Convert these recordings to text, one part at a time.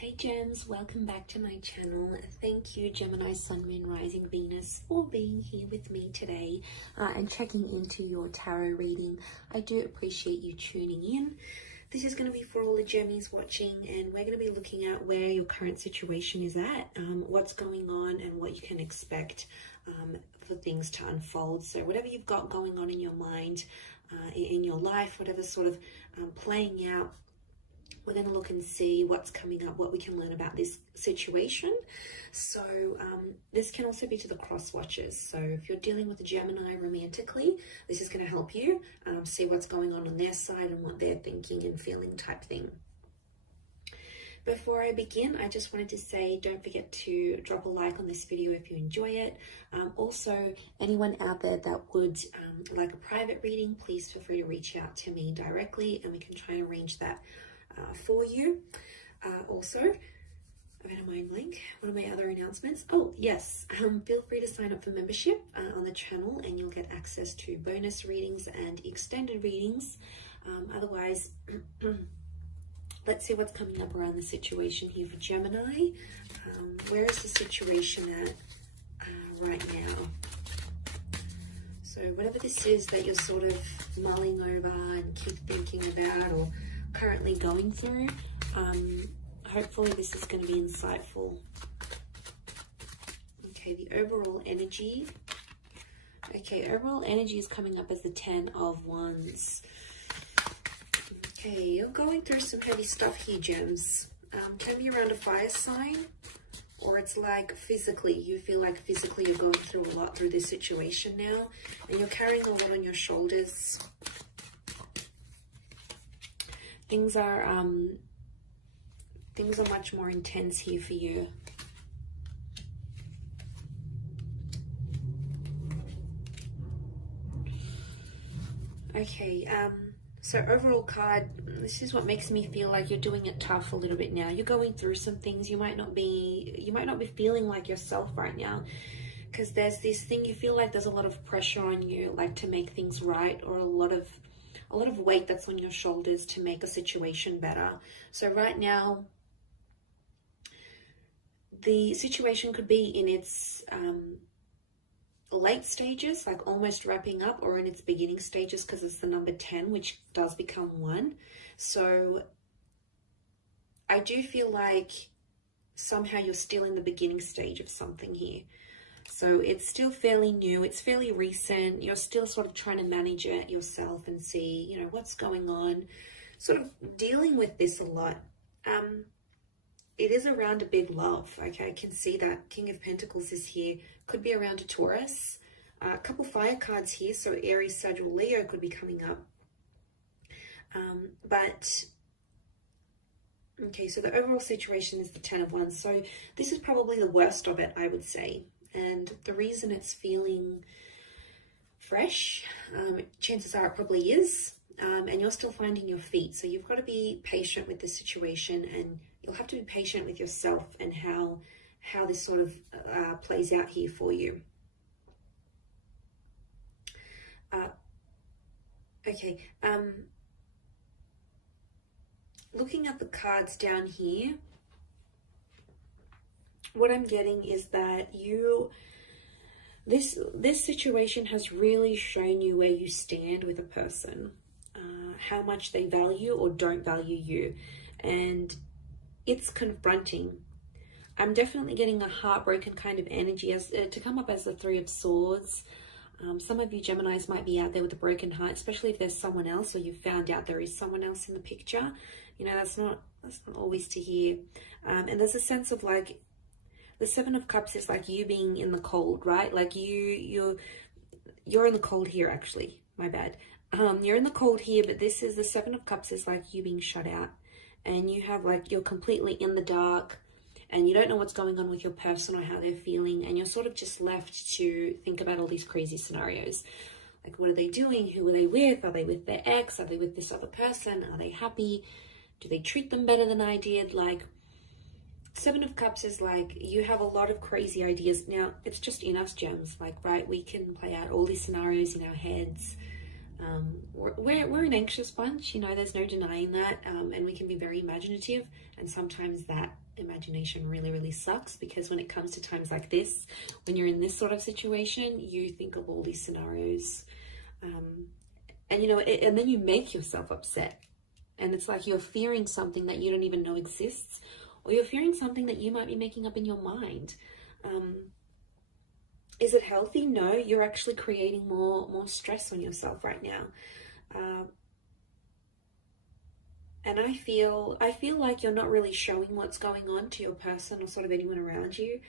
Hey gems, welcome back to my channel. Thank you Gemini, Sun, Moon, Rising, Venus for being here with me today and checking into your tarot reading. I do appreciate you tuning in. This is going to be for all the Gemmies watching, and we're going to be looking at where your current situation is at, what's going on and what you can expect for things to unfold. So whatever you've got going on in your mind, in your life, whatever's sort of playing out, we're going to look and see what's coming up, what we can learn about this situation. So this can also be to the cross watchers. So if you're dealing with a Gemini romantically, this is going to help you see what's going on their side and what they're thinking and feeling type thing. Before I begin, I just wanted to say, don't forget to drop a like on this video if you enjoy it. Also, anyone out there that would like a private reading, please feel free to reach out to me directly and we can try and arrange that for you. Also, I've had a mind blank. One of my other announcements. Oh yes, feel free to sign up for membership on the channel and you'll get access to bonus readings and extended readings. Otherwise, let's see what's coming up around the situation here for Gemini. Where is the situation at right now? So whatever this is that you're sort of mulling over and keep thinking about or currently going through, hopefully this is going to be insightful. Okay, the overall energy. Okay, overall energy is coming up as the 10 of Wands. Okay, you're going through some heavy stuff here, gems. Can be around a fire sign, or it's like physically, you feel like physically you're going through a lot through this situation now, and you're carrying a lot on your shoulders. Things are much more intense here for you. Okay, so overall card, this is what makes me feel like you're doing it tough a little bit now. You're going through some things. You might not be feeling like yourself right now, because there's this thing, you feel like there's a lot of pressure on you, like to make things right, or a lot of weight that's on your shoulders to make a situation better. So right now, the situation could be in its late stages, like almost wrapping up, or in its beginning stages, because it's the number 10, which does become 1. So I do feel like somehow you're still in the beginning stage of something here. So it's still fairly new, it's fairly recent, you're still sort of trying to manage it yourself and see, you know, what's going on, sort of dealing with this a lot. It is around a big love, okay, I can see that. King of Pentacles is here, could be around a Taurus. A couple fire cards here, so Aries, Sagittarius, Leo could be coming up. Okay, so the overall situation is the 10 of Wands. So this is probably the worst of it, I would say. And the reason it's feeling fresh, chances are it probably is, and you're still finding your feet. So you've got to be patient with the situation, and you'll have to be patient with yourself and how this sort of plays out here for you. Okay, looking at the cards down here, what I'm getting is that this situation has really shown you where you stand with a person, how much they value or don't value you, and it's confronting. I'm definitely getting a heartbroken kind of energy as to come up as the 3 of Swords. Some of you Geminis might be out there with a broken heart, especially if there's someone else, or you've found out there is someone else in the picture. You know, that's not always to hear. And there's a sense of like, the 7 of Cups is like you being in the cold, right? Like you're in the cold here, actually. My bad. You're in the cold here, but this is the 7 of Cups is like you being shut out, and you have like, you're completely in the dark, and you don't know what's going on with your person or how they're feeling, and you're sort of just left to think about all these crazy scenarios. Like, what are they doing? Who are they with? Are they with their ex? Are they with this other person? Are they happy? Do they treat them better than I did? Like, 7 of Cups is like, you have a lot of crazy ideas. Now, it's just in us, gems. Like, right, we can play out all these scenarios in our heads. We're an anxious bunch, you know, there's no denying that, and we can be very imaginative, and sometimes that imagination really, really sucks, because when it comes to times like this, when you're in this sort of situation, you think of all these scenarios, and you know, and then you make yourself upset, and it's like you're fearing something that you don't even know exists, or you're fearing something that you might be making up in your mind. Is it healthy? No, you're actually creating more stress on yourself right now. And I feel like you're not really showing what's going on to your person or sort of anyone around you.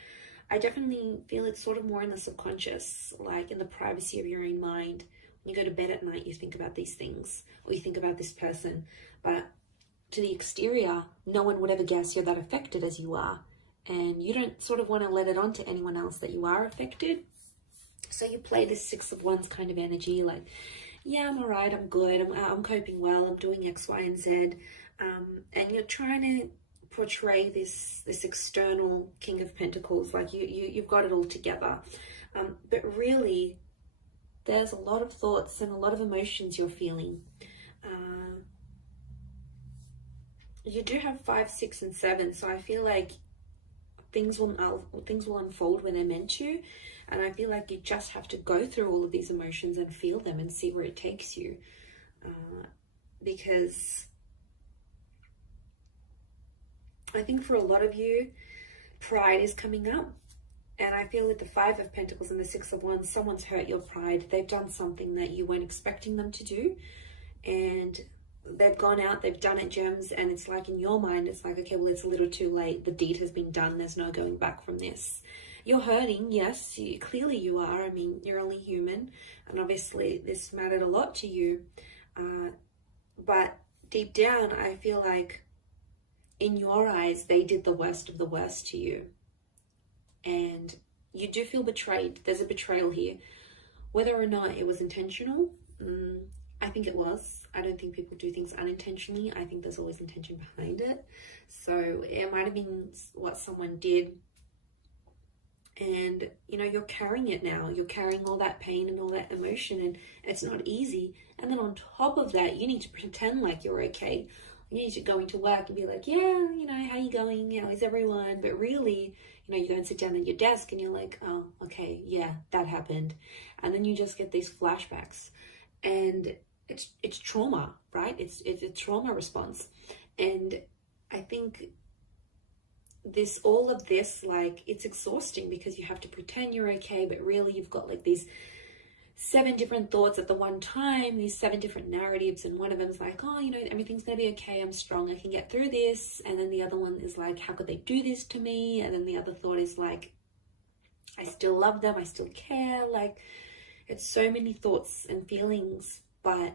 I definitely feel it's sort of more in the subconscious, like in the privacy of your own mind. When you go to bed at night, you think about these things, or you think about this person. But to the exterior, no one would ever guess you're that affected as you are. And you don't sort of want to let it on to anyone else that you are affected. So you play this 6 of Wands kind of energy, like, yeah, I'm all right, I'm good, I'm coping well, I'm doing X, Y, and Z. And you're trying to portray this external King of Pentacles, like you've got it all together. But really, there's a lot of thoughts and a lot of emotions you're feeling. You do have 5, 6, and 7, so I feel like things will unfold when they're meant to, and I feel like you just have to go through all of these emotions and feel them and see where it takes you, because I think for a lot of you, pride is coming up, and I feel with the 5 of Pentacles and the 6 of Wands, someone's hurt your pride. They've done something that you weren't expecting them to do, and they've gone out, they've done it, Gems, and it's like in your mind, it's like, okay, well, it's a little too late. The deed has been done. There's no going back from this. You're hurting, yes, clearly you are. I mean, you're only human, and obviously this mattered a lot to you. But deep down, I feel like in your eyes, they did the worst of the worst to you. And you do feel betrayed. There's a betrayal here. Whether or not it was intentional, I think it was. I don't think people do things unintentionally. I think there's always intention behind it. So it might have been what someone did. And, you know, you're carrying it now. You're carrying all that pain and all that emotion, and it's not easy. And then on top of that, you need to pretend like you're okay. You need to go into work and be like, yeah, you know, how you going? How is everyone? But really, you know, you go and sit down at your desk and you're like, oh, okay, yeah, that happened. And then you just get these flashbacks. And it's trauma, right? It's a trauma response. And I think all of this, like, it's exhausting because you have to pretend you're okay, but really you've got like these 7 different thoughts at the one time, these 7 different narratives, and one of them is like, oh, you know, everything's gonna be okay, I'm strong, I can get through this. And then the other one is like, how could they do this to me? And then the other thought is like, I still love them, I still care. Like, it's so many thoughts and feelings, but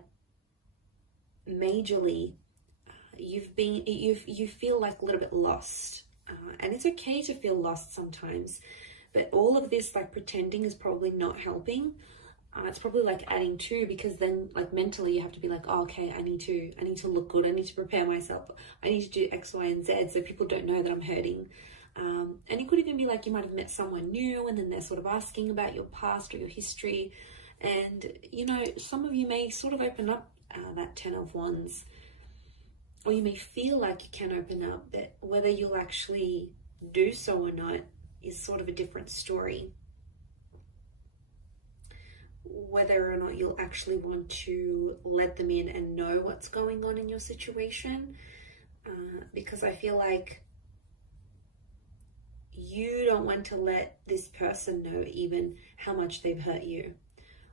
majorly you feel like a little bit lost, and it's okay to feel lost sometimes, but all of this like pretending is probably not helping. It's probably like adding to, because then like mentally you have to be like, oh, okay, I need to look good, I need to prepare myself, I need to do X, Y, and Z so people don't know that I'm hurting. And it could even be like you might have met someone new and then they're sort of asking about your past or your history, and you know, some of you may sort of open up that 10 of Wands, or you may feel like you can open up, but whether you'll actually do so or not is sort of a different story. Whether or not you'll actually want to let them in and know what's going on in your situation, because I feel like you don't want to let this person know even how much they've hurt you.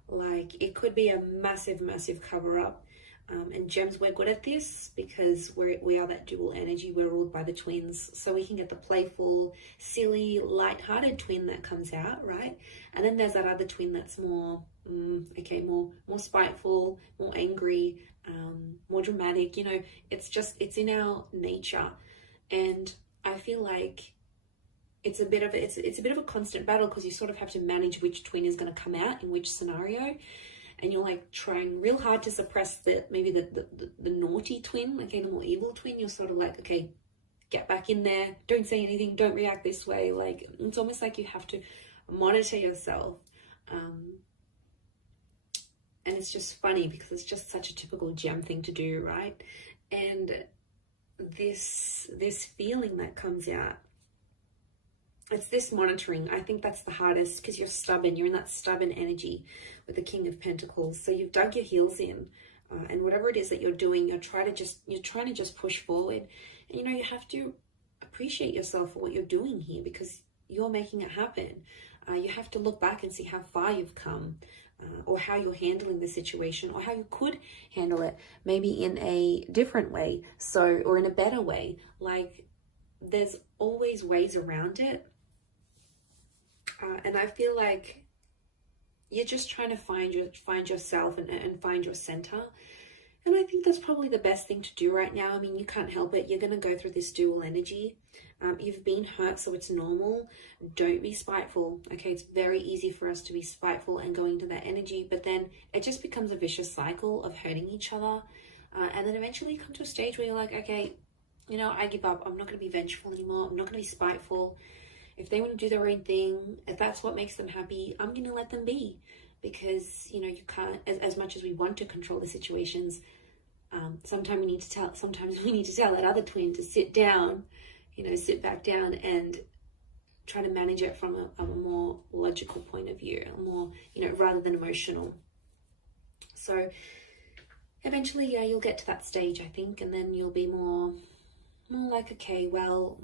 Like, it could be a massive cover-up. And Gems, we're good at this because we are that dual energy. We're ruled by the twins, so we can get the playful, silly, light-hearted twin that comes out, right? And then there's that other twin that's more spiteful, more angry, more dramatic. You know, it's in our nature, and I feel like it's a bit of a constant battle, because you sort of have to manage which twin is going to come out in which scenario. And you're like trying real hard to suppress the naughty twin, okay, the more evil twin. You're sort of like, okay, get back in there, don't say anything, don't react this way. Like, it's almost like you have to monitor yourself. And I feel like, you know, some of you may sort of open up that 10 of Wands, some of you may sort of open up that 10 of Wands. But really, you don't want to let this person know even how much they've hurt you. Like, it could be a massive cover-up. And Gems, we're good at this because we are that dual energy. We're ruled by the twins, so we can get the playful, silly, light-hearted twin that comes out, right? And then there's that other twin that's more spiteful, more angry, more dramatic. You know, it's just in our nature. And I feel like it's a bit of a constant battle, because you sort of have to manage which twin is going to come out in which scenario. And it's just funny because it's just such a typical gem thing to do, right? And this feeling that comes out, it's this monitoring. I think that's the hardest because you're stubborn. You're in that stubborn energy with the King of Pentacles. So you've dug your heels in, and whatever it is that you're doing, you're trying to just push forward. And you know, you have to appreciate yourself for what you're doing here because you're making it happen. You have to look back and see how far you've come, or how you're handling the situation, or how you could handle it maybe in a different way, or in a better way. Like, there's always ways around it. And I feel like you're just trying to find yourself and find your center. And I think that's probably the best thing to do right now. I mean, you can't help it. You're going to go through this dual energy. You've been hurt, so it's normal. Don't be spiteful. Okay, it's very easy for us to be spiteful and go into that energy, but then it just becomes a vicious cycle of hurting each other. And then eventually you come to a stage where you're like, okay, you know, I give up. I'm not going to be vengeful anymore. I'm not going to be spiteful. If they want to do their own thing, if that's what makes them happy, I'm going to let them be. Because, you know, you can't, as much as we want to control the situations, sometimes we need to tell that other twin to sit down, you know, sit back down and try to manage it from a more logical point of view, a more, you know, rather than emotional. So eventually, yeah, you'll get to that stage, I think, and then you'll be more like, okay, well,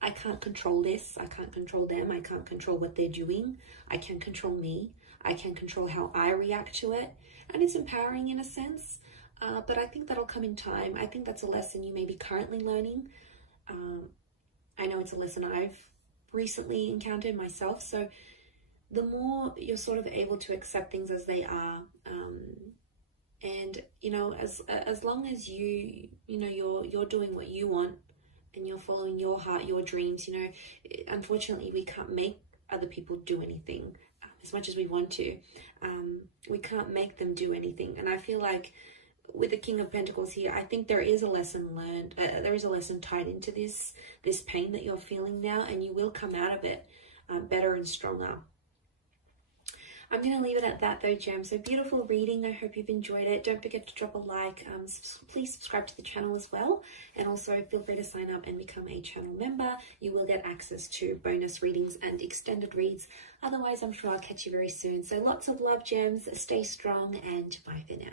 I can't control this. I can't control them. I can't control what they're doing. I can control me. I can control how I react to it. And it's empowering in a sense, but I think that'll come in time. I think that's a lesson you may be currently learning. I know it's a lesson I've recently encountered myself. So the more you're sort of able to accept things as they are, and, you know, as long as you know, you're doing what you want and you're following your heart, your dreams, you know, unfortunately we can't make other people do anything. As much as we want to, we can't make them do anything. And I feel like with the King of Pentacles here, I think there is a lesson learned. There is a lesson tied into this pain that you're feeling now, and you will come out of it better and stronger. I'm going to leave it at that though, Gem. So beautiful reading. I hope you've enjoyed it. Don't forget to drop a like. Please subscribe to the channel as well. And also feel free to sign up and become a channel member. You will get access to bonus readings and extended reads. Otherwise, I'm sure I'll catch you very soon. So lots of love, Gems. Stay strong and bye for now.